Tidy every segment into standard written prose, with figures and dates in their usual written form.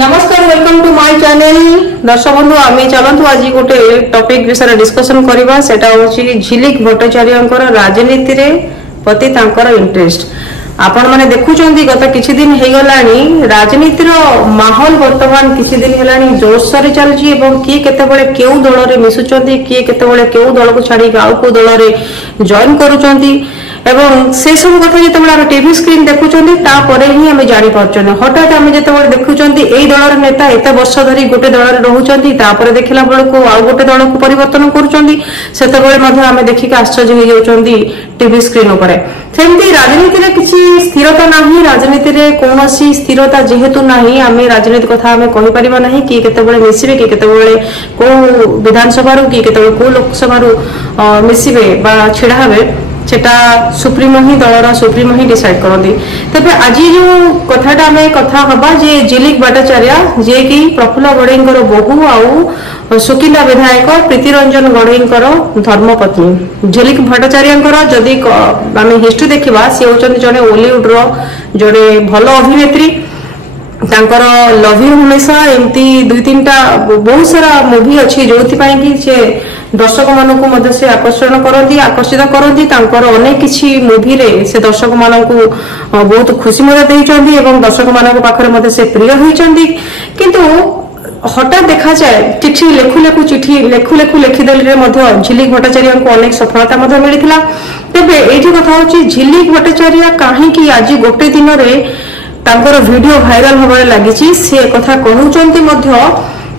नमस्कार welcome to my channel दर्शक बंधु आम चलतु आज गोटे टॉपिक विषय डिस्कशन करवा सेटा होची झिलिक भट्टाचार्यंकर राजनीति रे प्रति इंटरेस्ट आपण माने देखुचंदी गत किछि दिन हे गलानी राजनीति रो माहौल वर्तमान किछि दिन हेलानी जोरसोर रे चलछि एवं की केतेबेले केउ दल रे मिसुचंदी की केतेबेले केउ दल को छाडी आउ को दल रे जॉइन करूचंदी एवं से सब कथा जेतेबेले टीवी स्क्रीन देखुचंदी ता परे ही हमें जानि पारछन हठात हमें जेतेबेले देखुचंदी एई दल रे नेता एते वर्ष धरि गोटे दल रे रहउचंदी ता परे देखिला बेलको आउ गोटे दल को परिवर्तन करूचंदी सेतेबेले मध्ये हमें देखि के आश्चर्य हो जाउचंदी टीवी स्क्रीन ऊपर सेमती राजनीति रे किछि स्थिरता नाही राजनीति रे कोनोसी स्थिरता जेहेतु नाही आमे राजनीति कथा हमें कहि परिबा नाही कि केतेबेले मिसिबे कि केतेबेले को विधानसभा रो कि केतेबेले को लोकसभा रो मिसिबे बा छिडा हबे सेटा सुप्रीमो ही दलर सुप्रीमो ही डिसाइड करती तबे आज जो कथाटा आमे कथा हबा जे झिलिक भट्टाचार्य जे कि प्रफुल्ल गड़ेईंकर बहु आउ सुकिंदा विधायक प्रीतिरंजन गड़ेईंकर धर्मपत्नी झिलिक भट्टाचार्यंकर जदि आमे हिस्ट्री देखिबा से होचन जने बॉलीवुड रो जड़े भल अभिनेत्री तांकर लव यू हमेशा एमती दुई तीनटा बहुत सारा मूवी अच्छी जो कि से दर्शक मानक मध्य से आकर्षण करती आकर्षित करती तांकर अनेक किछि मूवी रे से दर्शक मानक बहुत खुशी मजा देइचंदी एवं दर्शक मानक पाखरे मध्य से प्रिय होइचंदी किंतु हठात देखा जाए चिठी लेखु लेखु चिठी लेखु लेखु लिखिदेले मध्य झिलिक भट्टाचार्य को अनेक सफलता मध्य मिलिथिला तेबे एठी कथा होची झिलिक भट्टाचार्य काहे कि आज गोटे दिन रे तांकर वीडियो भाइराल होबार लागिची से कथा कहउचंती मध्य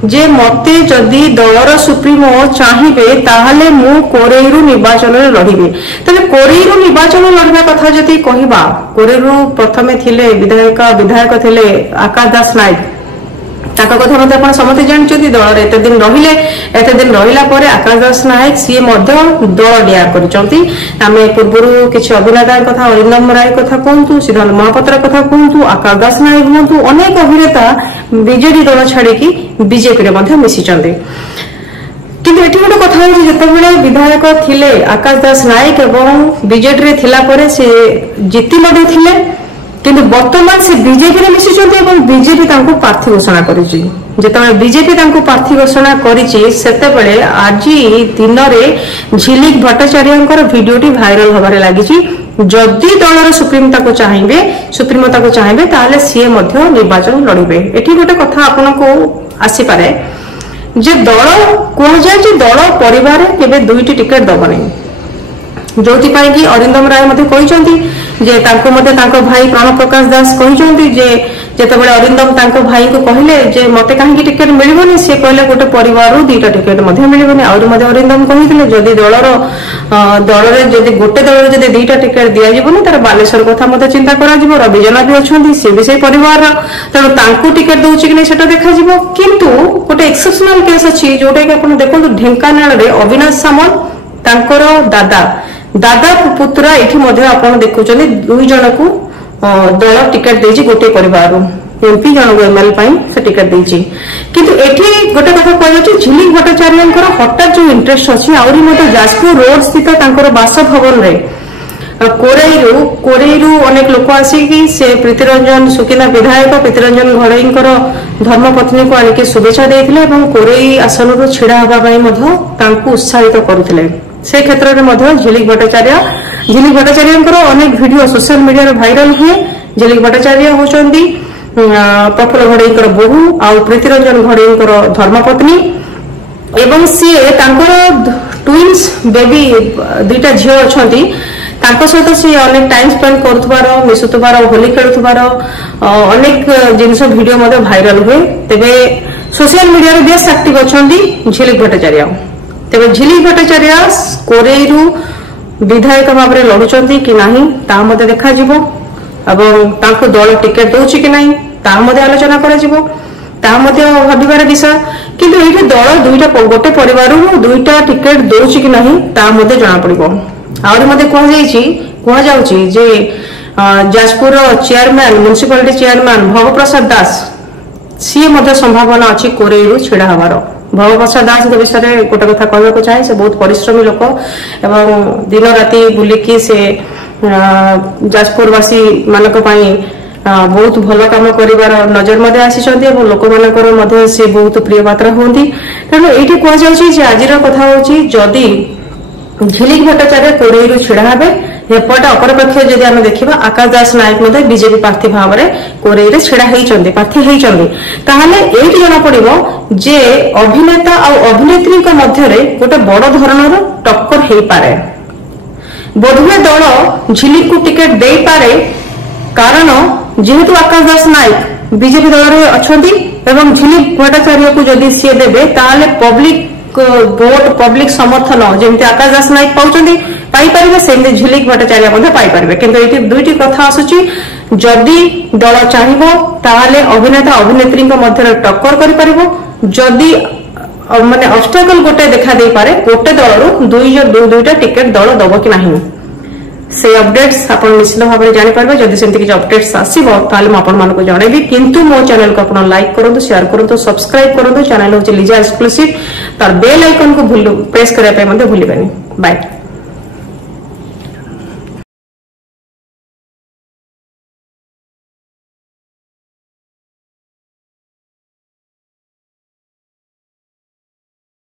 जे मते जदि दलर सुप्रीमो चाहिए ताहले मु कोरेइरु निर्वाचन रे लढिबे तबे कोरेइरु निर्वाचन लढबा कथा जदि कहिबा कोरेइरु प्रथमे थिले विधायक थिले आकाश दास नायक ताका कथा मते आपण समते जानचोती दल रे एते दिन रहिला परे आकाश दास नायक सी मध्य दल डिया करचंती आमे पूर्वरु किछि अभिनेता कथा अरिंदम राय कथा कहंतु सिद्धार्थ महापात्र कथा कहंतु आकाश दास नायक कहंतु अनेक अभिनेता बीजेडी दल छाडी की बीजेपी रे मध्य मिसिचंती किंतु एठी गोटे कथा होची जेतेबेले विधायक थिले आकाश दास नायक एवं बीजेडी रे थिला परे से जीती मध्य थिले किंतु वर्तमान से बीजेपी रे मिसिचंती एवं बीजेपी तांको प्रार्थी घोषणा करिछि जेतेबेले बीजेपी तांको प्रार्थी घोषणा करिछि सेतेबेले आज दिन रे झिलिक भट्टाचार्यंकर वीडियोटी भाइराल होबारे लागिछि जदि दलर सुप्रीमता को चाहिए ताहले सी मध्य निर्वाचन लड़िबे एठी गोटे कथा आपनको आसी पारे जे दल कह जाय दल परिवार केबे दुईटी टिकेट दब नहीं जोथि पाई कि अरिंदम राय मते कहिसंती जे तांको मते तांको भाई प्रणव प्रकाश दास कहिसंती जे जेतेबेले अरिंदम तांको भाई को कहले जे मते काहे टिकेट मिलिबोनी से कहले गोटे परिवार रो दुईटा टिकेट मते मिलिबोनी और मते अरिंदम कहितले जदि दल रे जदि गोटे दल रे जदि दुईटा टिकेट दिया जिवोनी तार बालेश्वर कथा मते चिंता करा जिवो रविजना भी अछंती से भी से परिवार तनो तांको टिकेट दोउची कि नै सेटा देखा जिवो किंतु गोटे एक्सेप्शनल केस अछि जोटा कि आपण देखंतु ढेंकानाल रे अविनाश सामल तांकर दादा पुत्रा एठी मध्य आपण देखुचनी दुई जन को दल टिकेट देछि गोटे परिवार एमपी जन को एमएल पई से टिकेट देछि किंतु एठी गोटे कथा कहैछि झिलिक भट्टाचार्यंकर हठात जो इंटरेस्ट अछि आउरी मते जाजपुर रोड स्थित तांकर बासभवन रे कोरेइरु अनेक लोक आसी कि से प्रीतिरंजन सुकिना विधायक प्रीतिरंजन गड़ेईंकर धर्मपत्नी को आनिके शुभेच्छा देथिले एवं कोरेई आसन रो छिडा होबा पई मध्य तांको उत्साहित करूथिले से क्षेत्र में मध्य झिलिक भट्टाचार्यंकर अनेक वीडियो सोशल मीडिया रे भाइराल हुए झिलिक भट्टाचार्य होचंदी प्रफुल्ल गड़ेईंकर बहु आउ प्रीतिरंजन गड़ेईंकर धर्मपत्नी एवं सी तांकर ट्विन्स बेबी दुईटा झियो अछंती तांको सहित सी अनेक टाइम स्पेंड करुथबार मिसुथबार होली खेलुथबार अनेक जिनस वीडियो मध्य भाइराल हुए तेबे सोशल मीडिया रे बेस एक्टिव अछंती झिलिक भट्टाचार्य तेबे झिलिक भट्टाचार्य कोरेइरु विधायक भाव में लड़ुचंती कि नाही ता मते देखा जिवो एवं तांको दल टिकेट दोउची कि नाही ता मते आलोचना करा जिवो ता मते भाबिबार विषय किंतु एठी दल दुईटा गोटे परिवार दुईटा टिकेट दोउची कि नाही ता मते जाना पड़िबो आउर मते कह जाउची जे जाजपुर चेयरमैन म्युनिसिपालिटी चेयरमैन भवप्रसाद दास सी मते संभावना अछि कोरेइरु छिडा हवार भवप्रसाद दास विषय में गोटे कथा कहना चाहे से बहुत परिश्रमी लोक एवं दिन राति बुलिकी से जाजपुरवासी मानक बहुत भल कम कर नजर मध्य आसी लोक मान सी बहुत प्रिय पात्र हूँ तेणु ये कहुच्छे आज कथा हूँ जदि झिलिक भट्टाचार्य कोड़े छिड़ा हे एपटे अपरपक्ष जदि आम देखा आकाश दास नायक बीजेपी प्रार्थी भाव में कोरे छिड़ा प्रार्थी होते ये जना पड़ो जे अभिनेता और अभिनेत्री मध्य गोटे बड़ धरणर टक्कर हो पारे बोधुए दल झिलिक को टिकेट दे पारे कारण जेहेतु आकाश दास नायक बीजेपी दल में अच्छा झिलिक भट्टाचार्य को जदि सी देवे ताले पब्लिक भोट पब्लिक समर्थन जमी आकाश दास नायक पाइपर सेमती झिलिक भट्टाचार्य पाइपर किंतु ये दुईटी कथा आसूची जदि दल चाहिए ताले अभिनेता अभिनेत्री मध्य टक्कर कर जदि माने ऑब्स्टेकल गोटे देखा दे पारे गोटे दल दुईटा टिकेट दल दब कि नहीं से अपडेट्स आप निश्चित भाव में जानीपर जब से किसी अपडेट्स आसो आपको जनइबी किंतु मो चैनल को आप लाइक करूँ शेयर करूँ सब्सक्राइब करूँ चैनल हूँ लिजा एक्सक्लूसिव तार बेल आइकन को प्रेस करने भूलिबानी बाय।